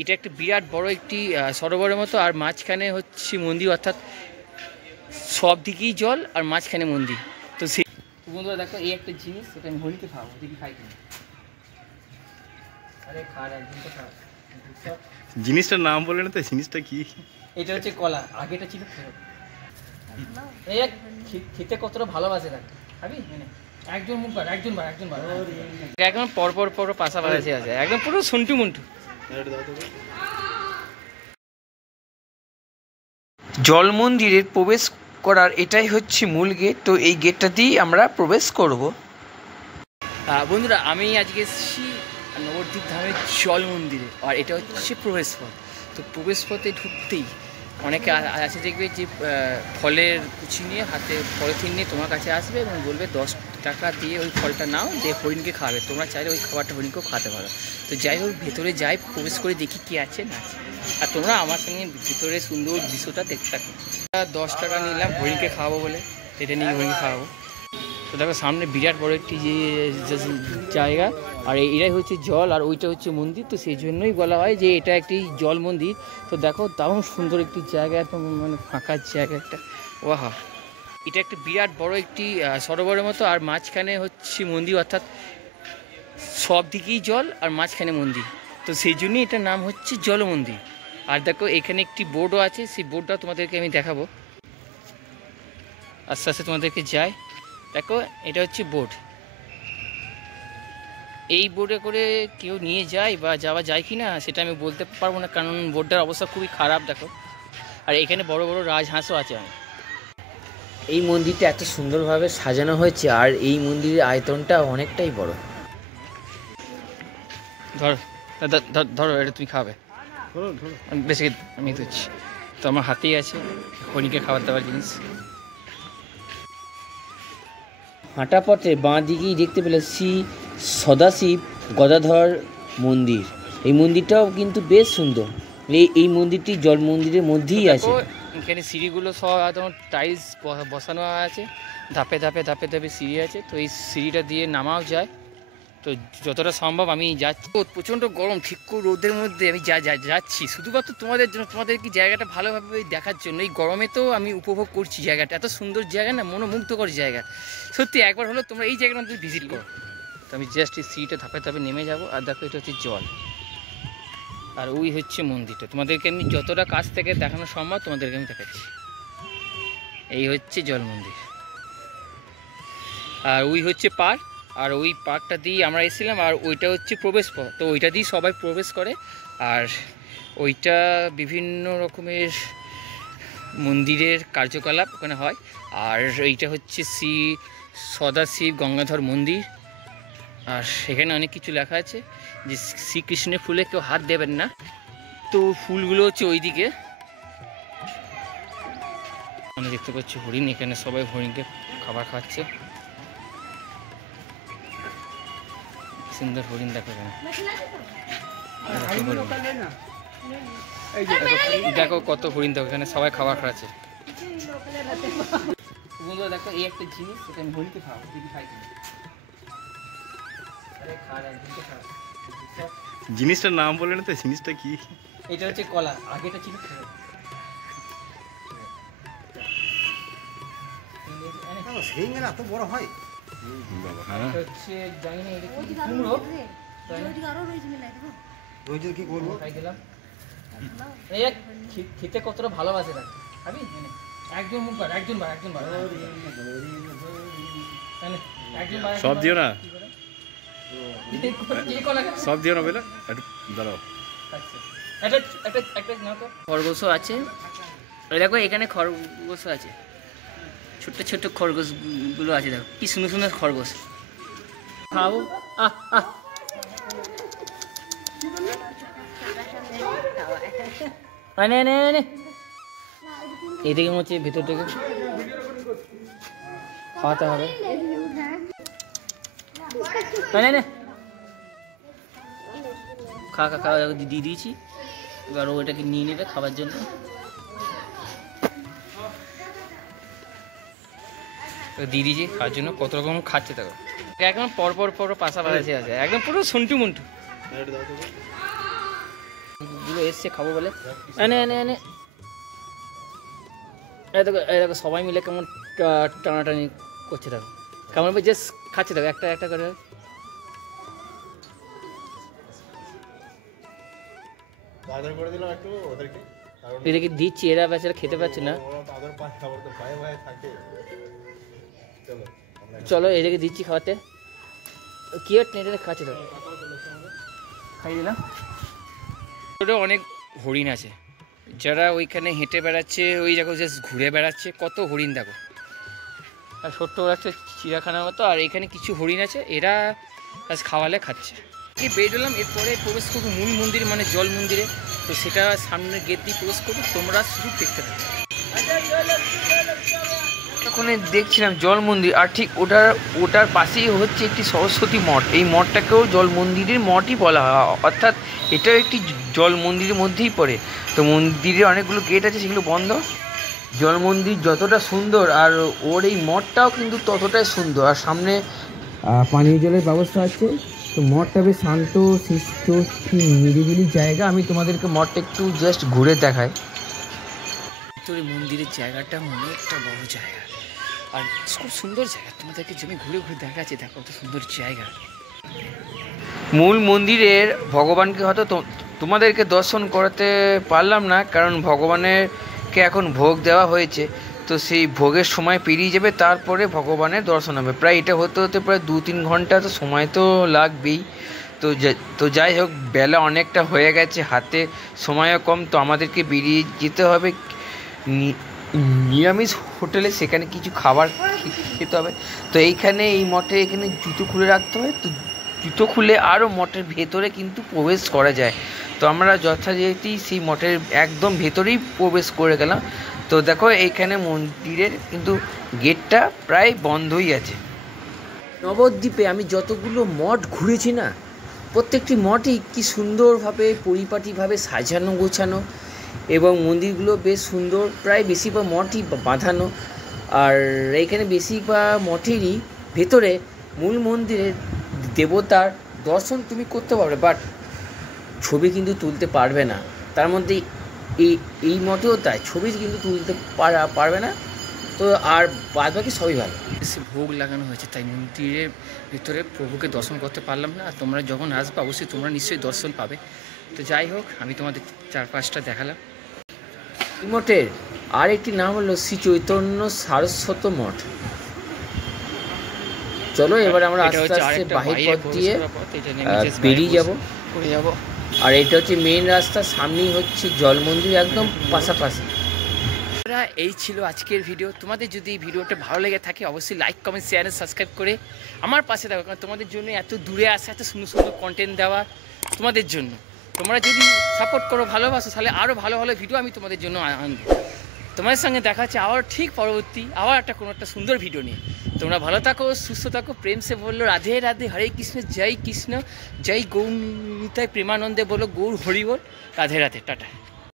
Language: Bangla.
এটা একটা বিরাট বড় একটি সরোবরের মতো, আর মাঝখানে হচ্ছে মন্দির, অর্থাৎ সব দিকেই জল আর মাঝখানে মন্দির। তো সেই বন্ধুরা দেখো, এই একটা জিনিস, এটা আমি হরিণকে খাবো, দেখি খাই কিনা। আরে খাওয়ার একদিন তো খাওয়া। জিনিসটার নাম বলে না তো, জিনিসটা কি? এটা হচ্ছে কলা, আগেটা ছিল এই খেতে কতটা ভালোবাসে না খাবি মানে একজন মুখ বার একজন বার একজন বার একদম পরপর পর পাশাপাশি আছে, একদম পুরো সন্টু মন্টু। জল মন্দিরের প্রবেশ করার এটাই হচ্ছে মূল গেট। তো এই গেটটা দিয়েই আমরা প্রবেশ করব। বন্ধুরা, আমি আজকে এসেছি নবদ্বীপ ধামের জল মন্দিরে, আর এটা হচ্ছে প্রবেশ পথ। তো প্রবেশ পথে ঢুকতেই অনেকে আছে দেখবে যে ফলের কুচি নিয়ে, হাতে পলিথিন নিয়ে তোমার কাছে আসবে এবং বলবে 10 টাকা দিয়ে ওই ফলটা নাও, যে হরিণকে খাবে। তোমরা চাইলে ওই খাবারটা হরিণকেও খাওয়াতে পারো। তো যাই হোক, ভেতরে যাই, প্রবেশ করে দেখি কি আছে না আছে। আর তোমরা আমার সঙ্গে ভিতরে সুন্দর দৃশ্যটা দেখতে থাকো। 10 টাকা নিলাম হরিণকে খাওয়াবো বলে, এটা নিয়ে হরিণকে খাওয়াবো। তো দেখো সামনে বিরাট বড় একটি যে জায়গা, আর এটাই হচ্ছে জল আর ওইটা হচ্ছে মন্দির। তো সেই জন্যই বলা হয় যে এটা একটি জল মন্দির। তো দেখো দারুণ সুন্দর একটি জায়গা, একদম মানে ফাঁকা জায়গা একটা। ওয়াহা, এটা একটা বিরাট বড় একটি সরোবরের মতো, আর মাঝখানে হচ্ছে মন্দির, অর্থাৎ সব দিকেই জল আর মাঝখানে মন্দির। তো সেই জন্যই এটার নাম হচ্ছে জল মন্দির। আর দেখো এখানে একটি বোর্ডও আছে, সেই বোর্ডটা তোমাদেরকে আমি দেখাবো। আস্তে আস্তে তোমাদেরকে যাই। দেখো এটা হচ্ছে বোর্ড। এই বোর্ডে করে কেউ নিয়ে যায় বা যাওয়া যায় কি না সেটা আমি বলতে পারবো না, কারণ বোর্ডটার অবস্থা খুবই খারাপ। দেখো, আর এখানে বড় বড় রাজহাঁসও আছে। এই মন্দিরটা এত সুন্দরভাবে সাজানো হয়েছে, আর এই মন্দিরের আয়তনটা অনেকটাই বড়। ধর ধরো, এটা তুমি খাবে বেশি, আমি দিচ্ছি। তো আমার হাতেই আছে হরিণকে খাবার দাবার জিনিস। হাঁটা পথে বাঁ দিকেই দেখতে পেলে শ্রী সদাশিব গদাধর মন্দির। এই মন্দিরটাও কিন্তু বেশ সুন্দর। এই মন্দিরটি জল মন্দিরের মধ্যেই আছে। এখানে সিঁড়িগুলো সব একদম টাইলস বসানো আছে, ধাপে ধাপে ধাপে ধাপে সিঁড়ি আছে। তো এই সিঁড়িটা দিয়ে নামাও যায়। তো যতটা সম্ভব আমি যাচ্ছি। প্রচণ্ড গরম, ঠিক রোদের মধ্যে আমি যাচ্ছি শুধুমাত্র তোমাদের জন্য, তোমাদের কি জায়গাটা ভালোভাবে দেখার জন্য। এই গরমে তো আমি উপভোগ করছি জায়গাটা, এত সুন্দর জায়গা না, মনোমুগ্ধকর জায়গা সত্যি। একবার হলো তোমরা এই জায়গাটা আমাদের ভিজিট করো। তো আমি জাস্ট এই সিঁড়িটা ধাপে ধাপে নেমে যাবো। আর দেখো এটা হচ্ছে জল, আর ওই হচ্ছে মন্দিরটা। তোমাদেরকে আমি যতটা কাছ থেকে দেখানো সম্ভব তোমাদেরকে আমি দেখাচ্ছি। এই হচ্ছে জল মন্দির, আর ওই হচ্ছে পার্ক। আর ওই পার্কটা দিয়ে আমরা এসেছিলাম, আর ওইটা হচ্ছে প্রবেশ পথ। তো ওইটা দিয়ে সবাই প্রবেশ করে, আর ওইটা বিভিন্ন রকমের মন্দিরের কার্যকলাপ ওখানে হয়। আর এইটা হচ্ছে শ্রী সদাশিব গঙ্গাধর মন্দির। আর সেখানে অনেক কিছু লেখা আছে যে শ্রীকৃষ্ণের ফুলে কেউ হাত দেবেন না। তো ফুলগুলো হচ্ছে ওইদিকে। আমরা দেখতে পাচ্ছি হরিণ, এখানে সবাই হরিণকে খাবার খাচ্ছে। সুন্দর হরিণ দেখো, দেখো কত হরিণ, দেখো এখানে সবাই খাবার খাচ্ছে। বন্ধুরা দেখো, এই একটা জিনিস, এটা আমি হরিণকে খাওয়াবো, দেখি খাই কিনা। আরে খাওয়ার একদিন তো খাওয়া। জিনিসটার নাম বলে না তো, জিনিসটা কি? এটা হচ্ছে কলা, আগেটা ছিল এত বড় হয় হচ্ছে জানি না, এটা কি কুমড়ো কি করবো? খাই দিলাম। এই খেতে কতটা ভালোবাসে না খাবি একজন মুখ বার একজন বার একজন বার সব দিও না, সব দিও না বেলা, একটু দাঁড়াও। খরগোশও আছে, দেখো এখানে খরগোশও আছে, ছোট্ট ছোট্ট খরগোশগুলো আছে। দেখো কি সুন্দর সুন্দর খরগোশ। খাবো এদিকে মনে হচ্ছে ভেতর থেকে খাওয়াতে হবে। খাওয়া খাওয়া দিয়ে দিয়েছি, এবার ওইটাকে নিয়ে নেবে খাবার জন্য। দিয়ে দিয়েছি খাওয়ার জন্য, কত রকম খাচ্ছে দেখো, একদম পরপর পাশাপাশি আছে, একদম পুরো সন্টু মন্টু। গুলো এসছে খাবো বলে, এনে এনে এনে এই দেখো সবাই মিলে কেমন টানাটানি করছে, দেখো কেমন জাস্ট খাচ্ছে, দেখো একটা একটা করে। এদেরকে দিচ্ছি, এরা বেচারা খেতে পাচ্ছে না। চলো এদেরকে দিচ্ছি খাওয়াতে, কি আর টেনে খাচ্ছে, দেখো খাই দিলাম। অনেক হরিণ আছে যারা ওইখানে হেঁটে বেড়াচ্ছে, ওই জায়গায় জাস্ট ঘুরে বেড়াচ্ছে, কত হরিণ দেখো। আর ছোট্ট একটা চিড়িয়াখানার মতো, আর এখানে কিছু হরিণ আছে, এরা আজ খাওয়ালে খাচ্ছে। এই বেরোলাম, এরপরে প্রবেশ করবো মূল মন্দিরে, মানে জল মন্দিরে। তো সেটা সামনের গেট দিয়ে প্রবেশ করবো, তোমরা শুধু দেখতে থাকো। ওখানে দেখছিলাম জল মন্দির, আর ঠিক ওটার পাশেই হচ্ছে একটি সরস্বতী মঠ। এই মঠটাকেও জল মন্দিরের মঠই বলা হয়, অর্থাৎ এটাও একটি জল মন্দিরের মধ্যেই পড়ে। তো মন্দিরে অনেকগুলো গেট আছে, সেগুলো বন্ধ। জল মন্দির যতটা সুন্দর, আর ওর এই মঠটাও কিন্তু ততটাই সুন্দর। আর সামনে পানীয় জলের ব্যবস্থা আছে। তো মঠটা বেশ শান্ত শিষ্ট নিরিবিলি জায়গা। আমি তোমাদেরকে মঠটা একটু জাস্ট ঘুরে দেখাই। ভিতরে মন্দিরের জায়গাটা অনেকটা বড় জায়গা, আর খুব সুন্দর জায়গা। তোমাদেরকে জমি ঘুরে ঘুরে দেখাচ্ছি, দেখো কত সুন্দর জায়গা। মূল মন্দিরের ভগবানকে হয়তো তোমাদেরকে দর্শন করাতে পারলাম না, কারণ ভগবানেরকে এখন ভোগ দেওয়া হয়েছে। তো সেই ভোগের সময় পেরিয়ে যাবে, তারপরে ভগবানের দর্শন হবে। প্রায় এটা হতে হতে প্রায় 2-3 ঘন্টা তো সময় তো লাগবেই। তো যাই হোক, বেলা অনেকটা হয়ে গেছে, হাতে সময়ও কম। তো আমাদেরকে বেরিয়ে যেতে হবে নিরামিষ হোটেলে, সেখানে কিছু খাবার খেতে হবে। তো এইখানে এই মঠে এখানে জুতো খুলে রাখতে হয়। তো জুতো খুলে আরও মঠের ভেতরে কিন্তু প্রবেশ করা যায়। তো আমরা যথারীতি সেই মঠের একদম ভেতরেই প্রবেশ করে গেলাম। তো দেখো এইখানে মন্দিরের কিন্তু গেটটা প্রায় বন্ধই আছে। নবদ্বীপে আমি যতগুলো মঠ ঘুরেছি না, প্রত্যেকটি মঠই কি সুন্দরভাবে পরিপাটিভাবে সাজানো গোছানো, এবং মন্দিরগুলো বেশ সুন্দর। প্রায় বেশিরভাগ মঠই বাঁধানো, আর এইখানে বেশিরভাগ মঠেরই ভেতরে মূল মন্দিরের দেবতার দর্শন তুমি করতে পারবে, বাট ছবি কিন্তু তুলতে পারবে না। তার মধ্যে এই মঠেও তাই, ছবি কিন্তু তুলতে পারবে না। তো আর বাদ বাকি সবই ভালো। এসে ভোগ লাগানো হয়েছে, তাই মন্দিরের ভিতরে প্রভুকে দর্শন করতে পারলাম না। আর তোমরা যখন আসবে অবশ্যই তোমরা নিশ্চয়ই দর্শন পাবে। তো যাই হোক, আমি তোমাদের 4-5টা দেখালাম। এই মঠের আর একটি নাম হলো শ্রী চৈতন্য সারস্বত মঠ। চলো এবার আমরা আস্তে আস্তে বাহির পথ দিয়ে বেরিয়ে যাব। আর এটা হচ্ছে মেন রাস্তা, সামনেই হচ্ছে জল মন্দির, একদম পাশাপাশি। এই ছিল আজকের ভিডিও। তোমাদের যদি এই ভিডিওটা ভালো লেগে থাকে অবশ্যই লাইক কমেন্ট শেয়ার সাবস্ক্রাইব করে আমার পাশে থাকো, কারণ তোমাদের জন্য এত দূরে আসা, এত সুন্দর সুন্দর কন্টেন্ট দেওয়া তোমাদের জন্য। তোমরা যদি সাপোর্ট করো, ভালোবাসো, তাহলে আরও ভালো ভালো ভিডিও আমি তোমাদের জন্য আনবো। তোমাদের সঙ্গে দেখা হচ্ছে আবার ঠিক পরবর্তী আবার কোনো একটা সুন্দর ভিডিও নিয়ে। তোমরা ভালো থাকো, সুস্থ থাকো। প্রেম সে বললো রাধে রাধে, হরে কৃষ্ণ, জয় কৃষ্ণ, জয় গৌর নিতাই, প্রেমানন্দে বলো গৌর হরি বল, রাধে রাধে, টাটা।